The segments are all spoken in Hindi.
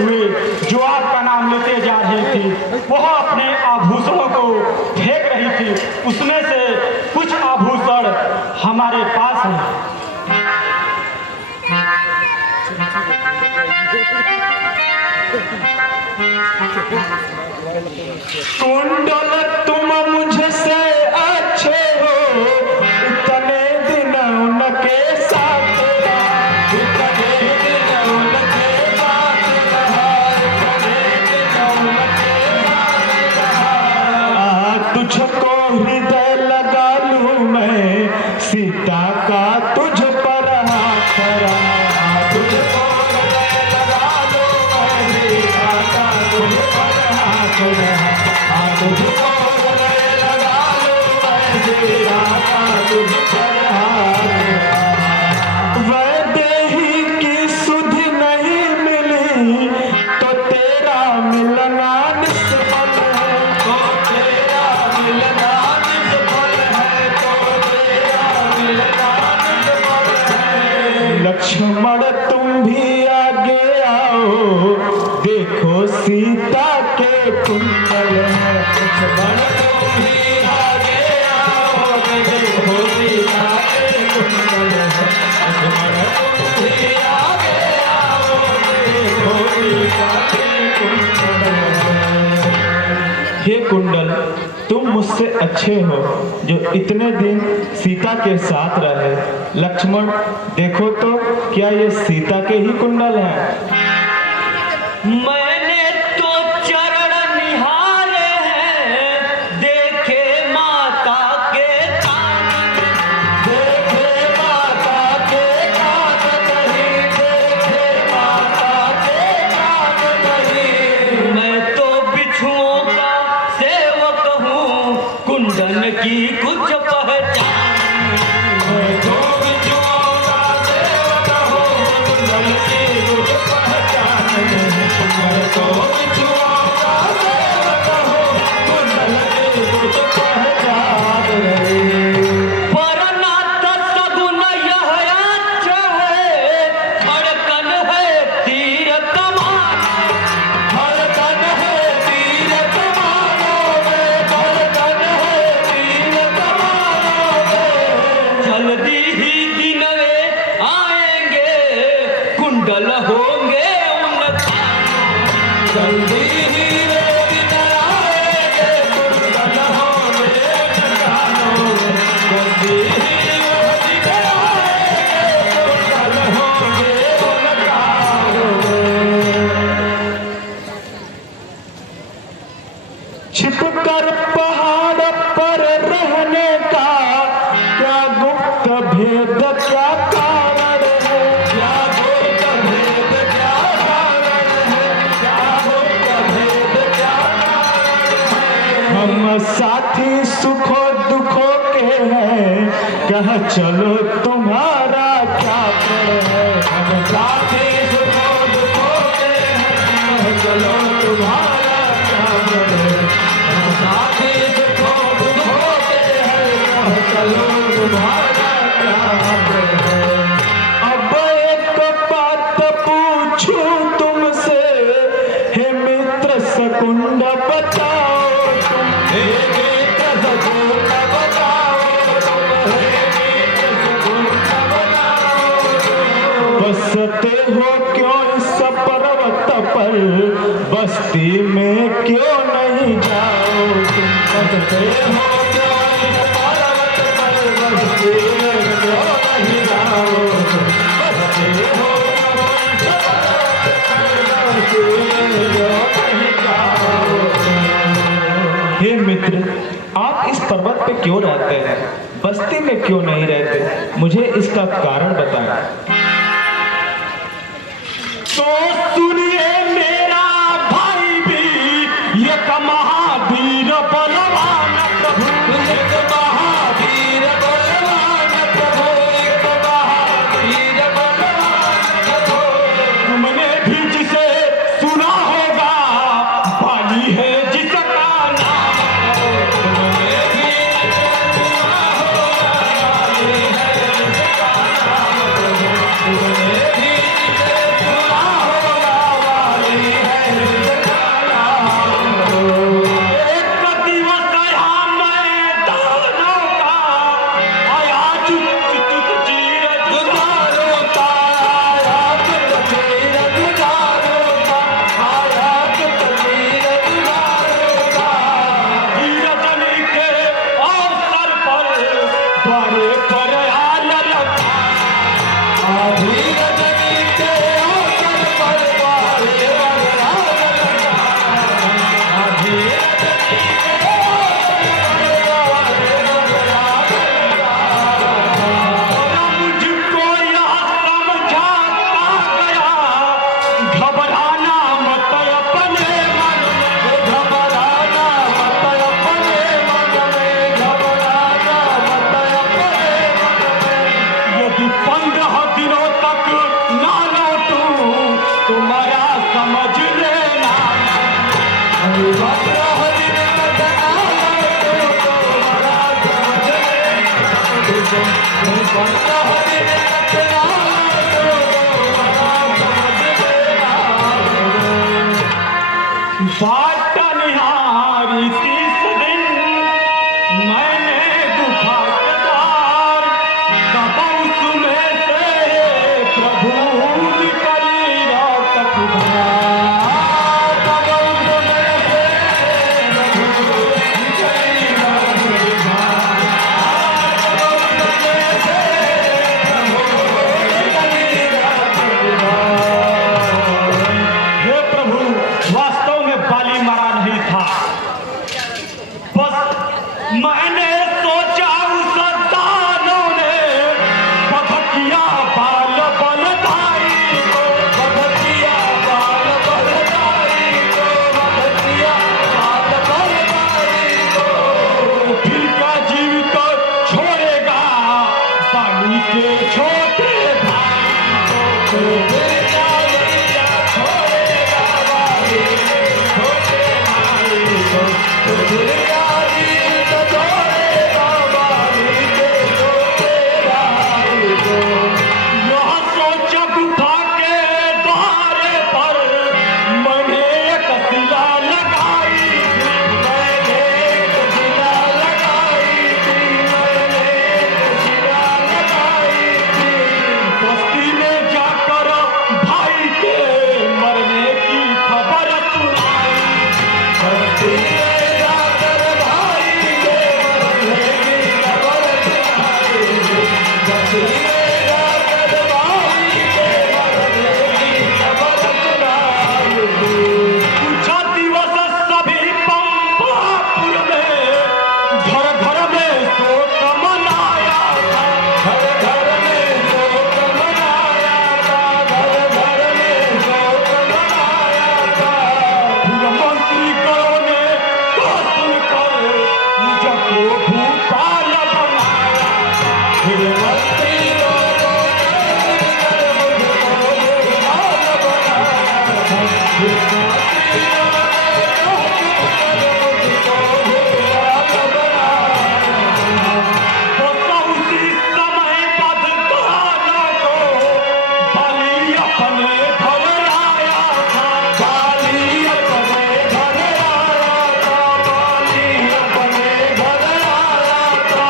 हुए जो आपका नाम लेते जा रही थी, वह अपने आभूषणों को फेंक रही थी। उसमें से कुछ आभूषण हमारे पास हैं। कुंडल तुम मुझसे अच्छे हो, इतने दिन उनके साथ रहा, इतने दिन उनके साथ रहा, इतने दिन उनके साथ रहा। तुझको हृदय लगा लूं मैं, सीता का तुझ पर हाथ रहा, तुझको हृदय लगा लूं मैं, सीता का तुझ पर हाथ रहा, तुझको गले लगा लूं मैं, सीता का तुझ पर हाथ रहा। वैदेही की सुध नहीं मिली तो तेरा मिलना निष्फल है, तो तेरा मिलना निष्फल है, तो तेरा मिलना निष्फल है। लक्ष्मण तुम भी आगे आओ, देखो सीता के कुंडल है। लक्ष्मण तुम भी आगे आओ, देखो सीता के कुंडल है। लक्ष्मण तुम भी आगे आओ, देखो सीता के कुंडल है। हे कुंडल, तुम मुझसे अच्छे हो जो इतने दिन सीता के साथ रहे। लक्ष्मण देखो तो क्या ये सीता के ही कुंडल हैं? मैंने तो चरण निहारे हैं, देखे माता के कान, देखे माता के कान नहीं, देखे माता के कान नहीं। मैं तो बिच्छुओं का सेवक हूँ, कुंडल की कुछ पहचान। मैं तो बिच्छुओं का सेवक हूँ, कुंडल की कुछ पहचान नहीं। मैं तो बिच्छुओं का सेवक हूँ, कुंडल की कुछ पहचान नहीं। परनाथ सगुन यह अच्छा है, धड़कन है तीर कमान, धड़कन है तीर कमानों में, धड़कन है तीर कमानों में। जल्दी ही दिन वे आएंगे, कुंडल होंगे उनका, जल्दी ही वे दिन आएंगे, कुंडल होंगे ठिकानों में, जल्दी ही वे दिन आएंगे, कुंडल होंगे ठिकानों में। छिपकर पहाड़ पर रहने का क्या गुप्त भेद, क्या कारण है, क्या गुप्त भेद, क्या कारण है, क्या गुप्त भेद, क्या कारण है। हम साथी सुखों दुखों के हैं, कह चलो तुम्हारा क्या प्रण है। हम साथी सुखों दुखों के हैं, कह चलो तुम्हारा क्या प्रण है। हम साथी सुखों दुखों के हैं, कह चलो तुम्हारा क्या प्रण है। अब एक बात पूछूं तुमसे, हे मित्र सकुंड बताओ तुम, हे मित्र सकुंड बताओ तुम, हे मित्र सकुंड बताओ तुम। बसते हो क्यों इस पर्वत पर, बस्ती में क्यों नहीं जाओ तुम। बसते हो क्यों इस पर्वत पर, बस्ती में क्यों नहीं जाओ तुम। बसते हो क्यों इस पर्वत पर, बस्ती में क्यों नहीं जाओ तुम। हे मित्र, आप इस पर्वत पे क्यों रहते हैं, बस्ती में क्यों नहीं रहते, मुझे इसका कारण बताएं। तो सुनिए मेरा भाई भी, एक महावीर बलवान प्रभु, एक महावीर बलवान प्रभु, एक महावीर बलवान प्रभु। तुमने भी जिसे सुना होगा, बाली है जिसका नाम, तुमने भी जिसे सुना होगा, बाली है जिसका नाम, तुमने भी जिसे सुना होगा, बाट निहारी 30 दिन मैंने गुफा के द्वार, कबहू सुने से प्रभु निकली रात धार, कबहू सुने से प्रभु निकली रात धार, कबहू सुने से प्रभु निकली रात धार। हे प्रभु, वास्तव में बाली मारा नहीं था, बस मैंने सोचा उस दानों ने वध किया बाल बलदाई को, वध किया बाल बलदाई को, वध किया बाल बलदाई को। फिर क्या जीवित छोड़ेगा बाली के छोटे भाई को, फिर क्या जीवित छोड़ेगा बाली के छोटे भाई को, फिर क्या जीवित छोड़ेगा बाली के छोटे भाई को। यह सोच गुफा के द्वारे पर मैंने एक शिला लगाई थी, मैंने एक शिला लगाई थी, मैंने एक शिला लगाई थी। बस्ती में जाकर भाई के मरने की खबर सुनाई, बस्ती में जाकर भाई के मरने की खबर सुनाई, बस्ती में जाकर भाई के मरने की खबर सुनाई। कुछ दिवस सभी पंपापुर में घर घर में शोक मनाया था, घर घर में शोक मनाया था, घर घर में शोक मनाया था। फिर मंत्री करों ने तो सुनकर मुझको भूपाल बनाया था, फिर मंत्री करों ने सुनकर मुझको भूपाल बनाया था, फिर मंत्री करों ने तो सुनकर मुझको भूपाल बनाया था। तो उसी समय बदकाना को बाली अपने घर आया था, बाली अपने घर आया था, बाली अपने घर आया था।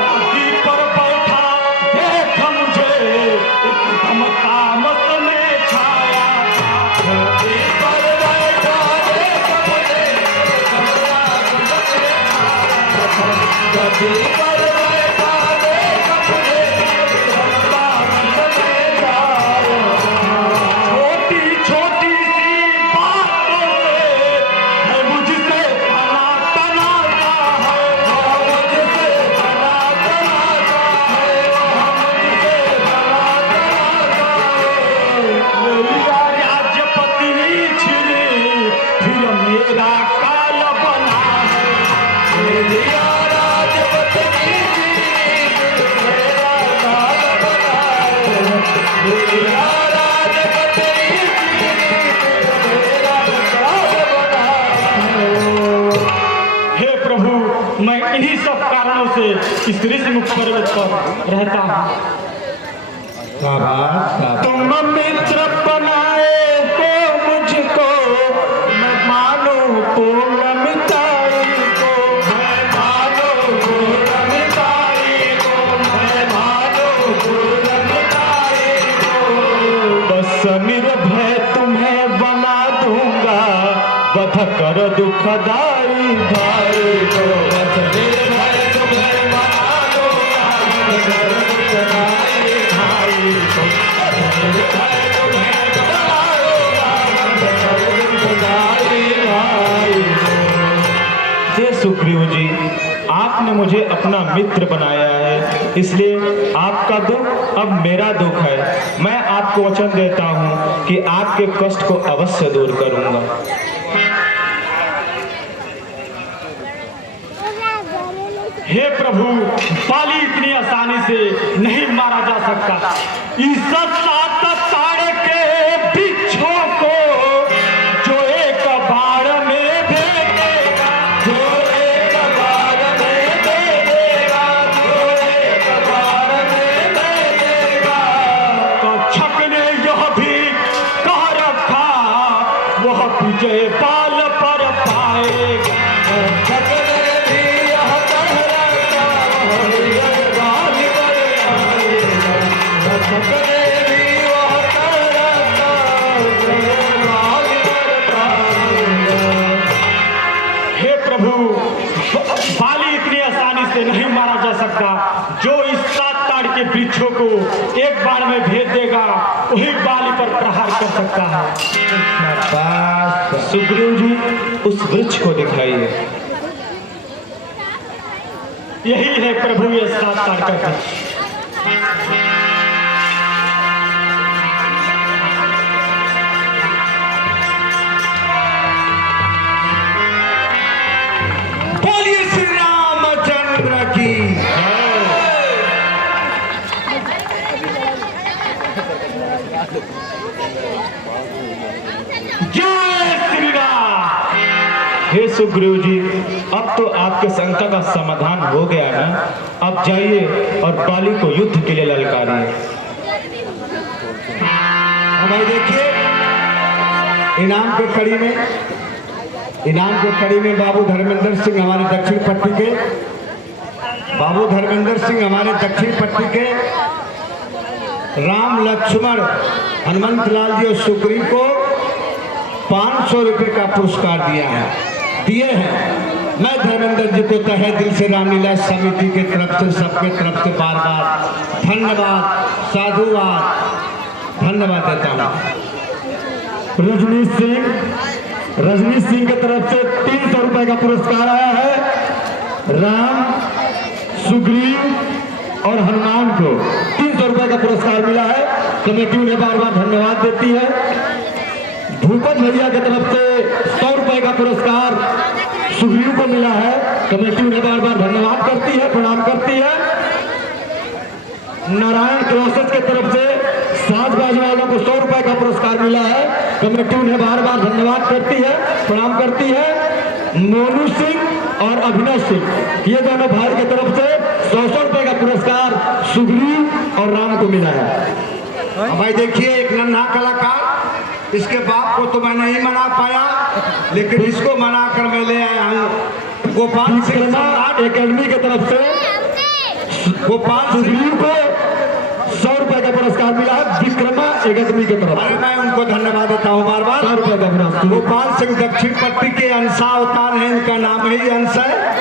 कुर्सी पर बैठा देख मुझे एकदम तामस में छाया था, कुर्सी पर बैठा देख मुझे एकदम तामस में छाया था, कुर्सी पर बैठा देख मुझे एकदम तामस में छाया था। छोटी छोटी सी बातों से है मुझसे तना तनाता है, वह मुझसे तना तनाता है, वह मुझसे तना तनाता है। मेरा राज्यपति छिड़ी फिर मेरा काल बना है, मेरा राज्यपति छिड़ी फिर मेरा काल बना है, मेरा राज्यपति छिड़ी फिर मेरा काल बना है। हे प्रभु, मैं इन्हीं सब कारणों से इस ऋषिमुख पर्वत पर रहता हूँ। तुम मित्र बनाए तो मुझको, मैं मानूं पूर्णमिताई को, मैं मानूं पूर्णमिताई को, मैं मानूं पूर्णमिताई को। बस निर्भय तुम्हें बना दूंगा, वध कर दुखदाई भाई को, बस निर्भय तुम्हें बना दूंगा, वध कर दुखदाई भाई को, बस निर्भय तुम्हें बना दूंगा, वध कर दुखदाई भाई को। हे सुग्रीव जी, आपने मुझे अपना मित्र बनाया है, इसलिए आपका दुख अब मेरा दुख है। मैं आपको वचन देता हूँ कि आपके कष्ट को अवश्य दूर करूंगा। हे प्रभु, बाली इतनी आसानी से नहीं मारा जा सकता। इस 7 ताड़ के बिच्छों को जो एक बार में भेदेगा, जो एक बार में भेदेगा, जो एक बार में जय बाल पर पाएगा सकले भी यह कहलाता जय बाल पर आएगा सकले भी वह कहलाता जय बाल पर आएगा। हे प्रभु, बाली इतनी आसानी से नहीं मारा जा सकता। जो इस 7 ताड़ के वृक्षों को एक बार में भेद देगा वही बाली पर प्रहार कर सकता है। सुग्रीव जी, उस वृक्ष को दिखाइए। यही है प्रभु ये 7 ताड़ का वृक्ष। बोलिए श्री रामचंद्र की। जय श्री राम। हे सुग्रीव जी, अब तो आपके शंका का समाधान हो गया ना। अब जाइए और बाली को युद्ध के लिए ललकारिए। भाई देखिए, इनाम के बाबू धर्मेंद्र सिंह हमारे दक्षिण पट्टी के राम लक्ष्मण हनुमंत लाल जी और सुग्रीव को 500 रुपये का पुरस्कार दिए हैं। मैं धर्मेंद्र जी को तहे दिल से रामलीला समिति के तरफ से, सबके तरफ से बार बार धन्यवाद, साधुवाद, धन्यवाद देता हूँ। रजनीश सिंह की तरफ से 300 रुपए का पुरस्कार आया है। राम, सुग्रीव और हनुमान को 300 रुपए का पुरस्कार मिला है। कमेटी उन्हें बार बार धन्यवाद देती है। भूपत भैया की तरफ से 100 रुपए का पुरस्कार सुग्रीव को मिला है। कमेटी उन्हें बार बार धन्यवाद करती है, प्रणाम करती है। नारायण क्लॉसेस की तरफ से साज बाजने वालों को 100 रुपए का पुरस्कार मिला है। कमेटी उन्हें बार बार धन्यवाद करती है, प्रणाम करती है। मोनू सिंह और अभिनव सिंह, ये दोनों भाई की तरफ से 100 रुपए का पुरस्कार सुग्रीव और राम को मिला है। भाई देखिए, एक नन्हा कलाकार, इसके बाप को तो मैं नहीं मना पाया, लेकिन इसको मना कर मैं ले आया हूँ। गोपाल सिंह एकेडमी की तरफ से सुग्रीव को 100 रुपए का पुरस्कार मिला है। विक्रमा एकेडमी की तरफ। अरे मैं उनको धन्यवाद देता हूँ बार बार। 100 रुपए का पुरस्कार। गोपाल सिंह दक्षिण पट्टी के अंशावतार हैं, इनका नाम ही अंश है।